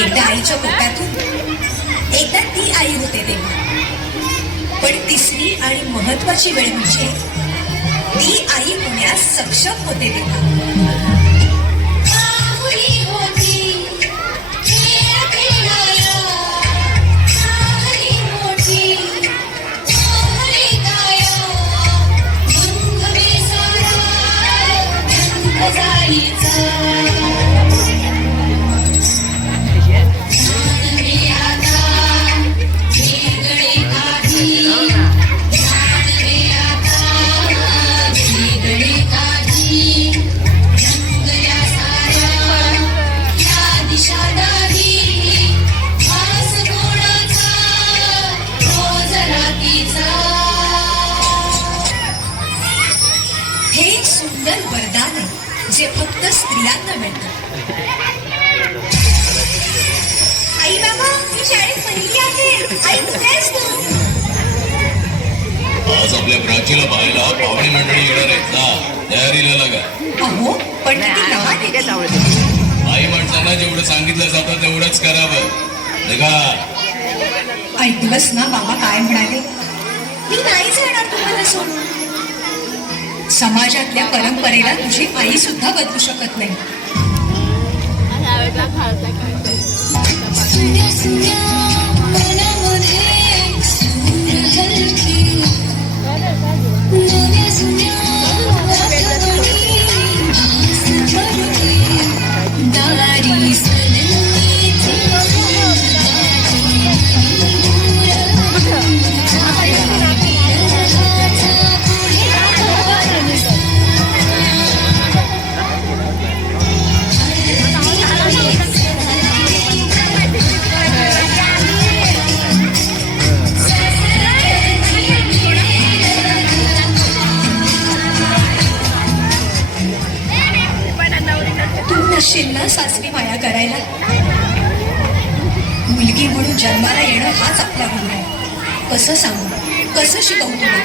एकदा आईच्या पोटातून एकदा ती आई होते तेव्हा. पण तिसरी आणि महत्वाची वेळ म्हणजे ती आई होण्यास सक्षम होते तेव्हा. हे एक सुंदर वरदान आहे जे फक्त स्त्रियांना मिळतं. आई बाबा, मी शाळेत पहिली आहे. आई कुठे आहेस तू? आज आपल्या प्राचीला पाहायला पाहुणे मंडळी येणार आहेत ना, तयारीला लागा. अहो, पण किती लहान आहे. आई माणसांना जेवढं सांगितलं जातं तेवढंच करावं. बघा, ऐकलंस ना बाबा काय म्हणाले? मी नाहीच येणार तुम्हाला सोडून. समाजातल्या परंपरेला तुझी आई सुद्धा बदलू शकत नाही. शिल्ला सासरी माया करायला. मुलगी म्हणून जन्माला येणं हाच आपला गुण आहे. कसं सांगू, कसं शिकवू तुला?